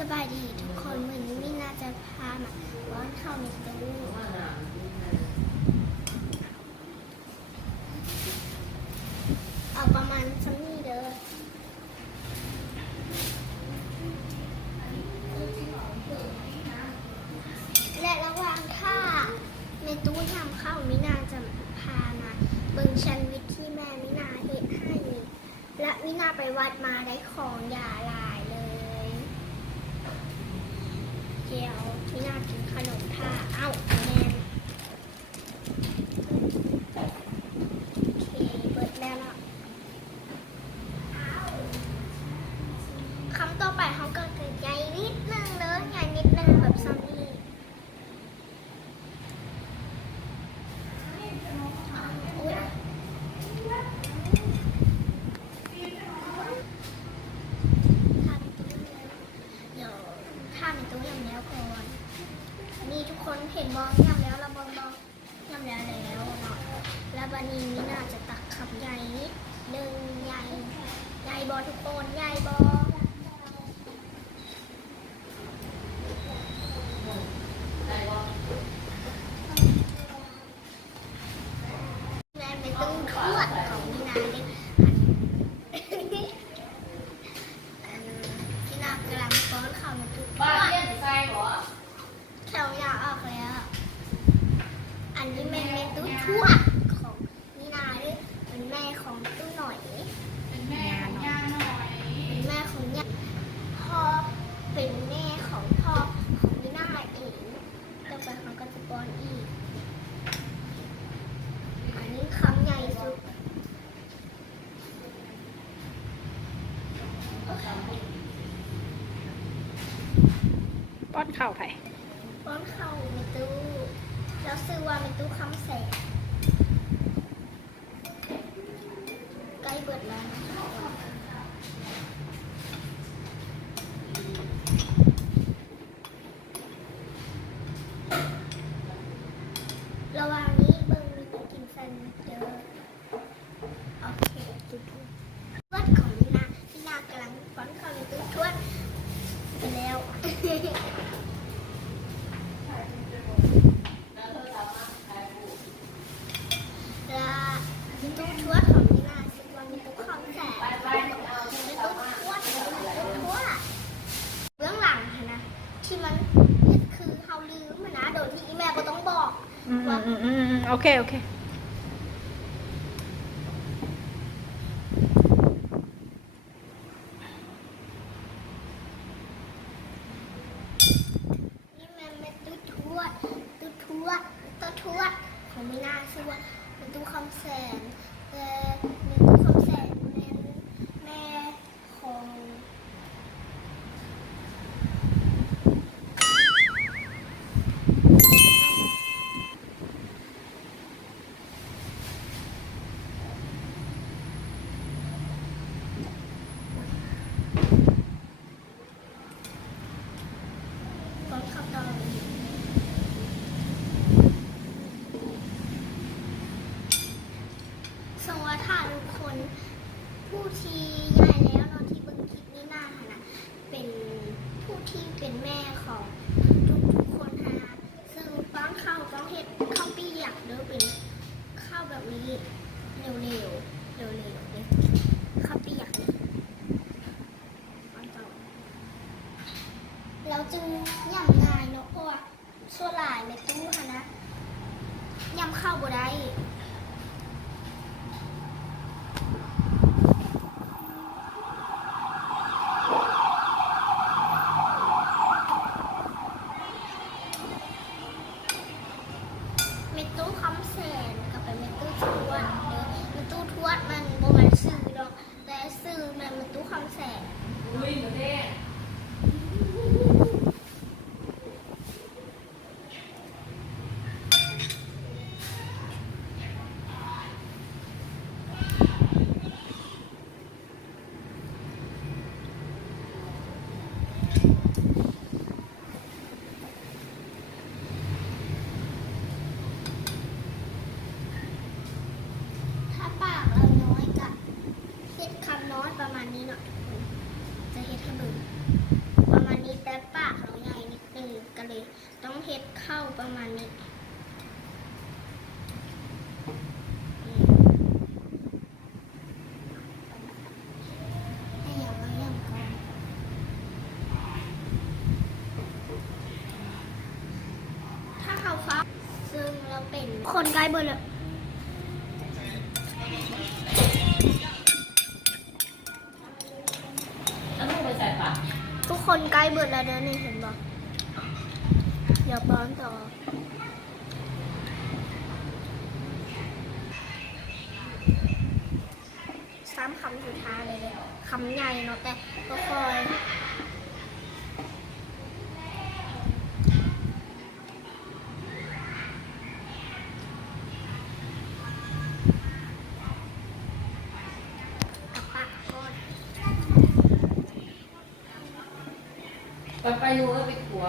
สบายดีทุกคนเหมือนมิน่าจะพามาร้อนข้าวในตู้เอาประมาณซัมนี่เด้อและระหว่างถ้าในตู้ทำข้าวมิน่าจะพามาเบิ่งแซนด์วิชที่แม่มิน่าเฮ็ดให้และมิน่าไปวัดมาได้ของอย่าหลายเลยเดี๋ยวมิน่ากินขนมท่าแม่โอเคเปิดแล้วเนาะคำต่อไปเขาก็คือใหญ่นิดนึงเลยใหญ่นิดนึงแบบซัมนี่นี่ทุกคนเห็นบอลย่ำแล้วเราบอลย่ำแล้วเนาะแล้ววันนี้มิน่าจะตักคำใหญ่นิดนึงใหญ่บอลทุกคนใหญ่บอลแม่ไม่ต้องทวดของมิน่าเลยมิน่ากำลังป้อนข้าวมาทุกคนแถวยาวออกแล้วอันนี้แม่ตู้ทวดของมินาด้วยเป็นแม่ของตู้หน่อยเป็นแม่ของย่าหน่อยเป็นแม่ของย่าพ่อเป็นแม่ของพ่อของมินาเองต่อไปเขาก็จะป้อนอีกอันนี้คำใหญ่สุดป้อนข้าวไผ่ป้อนข้าวในตู้แล้วซื้อว่าในตู้คำแสงใกล้เบิดแล้วระหว่างนี้เบิ่งมีกินแซนด์วิชเยอะโอเคทวดของมินากำลังป้อนข้าวในตู้ทวดไปแล้วตู้ทวดของมินาสิวันมีตู้คอมแสบมีตู้ทวดเบื้องหลังนะที่มันคือเขาลืมนะโดยที่แม่ก็ต้องบอกว่าโอเคนี่แม่ตู้ทวดของมินาสิว่ามีตู้คอมแสบมีตู้คอมแสบแม่ของตอนขับตอนสวัสดีทุกคนผู้ที่ย้ายแล้วเนาะที่เบิ่งคลิปนี้หน้านะเป็นผู้ที่เป็นแม่ของทุกคนนะซึ่งป้อนข้าวต้องเฮ็ดข้าวเปียกหรือเป็นข้าวแบบนี้เร็วเลยข้าวเปียกนี่ป้อนต่อแล้วจึงย่ำง่ายเนาะเพราะว่าส่วนหลายในตู้นะย่ำข้าวบ่ได้เมตู้คำแสนกับเป็นเมตู้ทวดเด้อเมตู้ทวดมันโบมันซื้อหรอกแต่ซื้อมันเมตู้คำแสนถ้าปากเราน้อยกับเฮ็ดคำน้อยประมาณนี้เนาะจะเฮ็ดให้เบิ่งประมาณนี้แต่ เฮ็ดเข้าประมาณนี้ให้อย่างละอย่างก่อนถ้าเขาฟ้าซึ่งเราเป็นคนใกล้เบอร์เลย แล้วลูกไปใส่ปาก ทุกคนใกล้เบิดแล้วเด้อนี่เห็นบ่อย่าป้อนต่อซ้ำคำสุดท้ายเลยคำใหญ่เนาะแต่ก็คอยกับปากก่อน ไปดูก็ไปขัว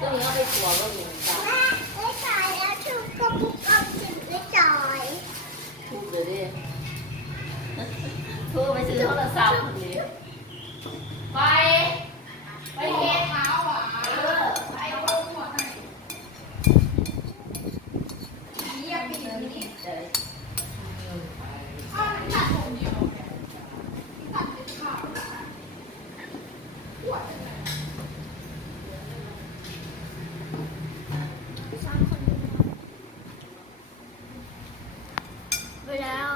ตัวนี้ก็ไปขัวก็อยู่จ้า แม่ไม่จ่ายแล้วถูกกระปุกออมสินไม่จ่าย ทุกเลยดิทุกไปซื้อโทรศัพท์เลยไปเฮ็ดเท้าอ่ะไปเอาหัวให้เยี่ยมปีนี้สร้างคนดูไปแล้ว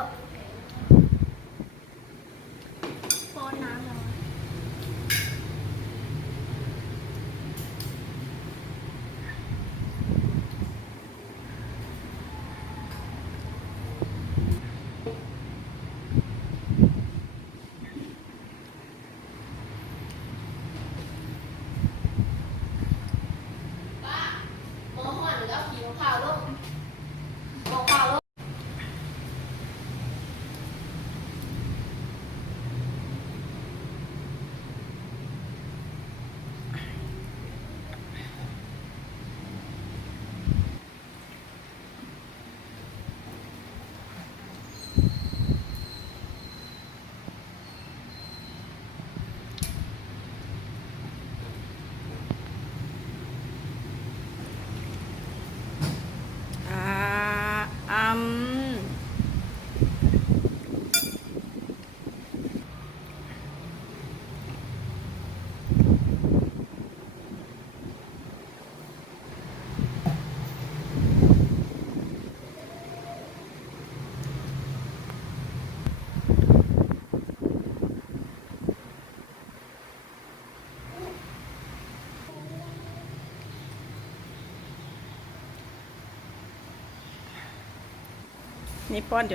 ป้อนน้ำหน่อยมองหัวหรือเอาขี้มะพร้าวลงมะพร้าวลง อ่าอืมนี่ป้อนเดี๋ยว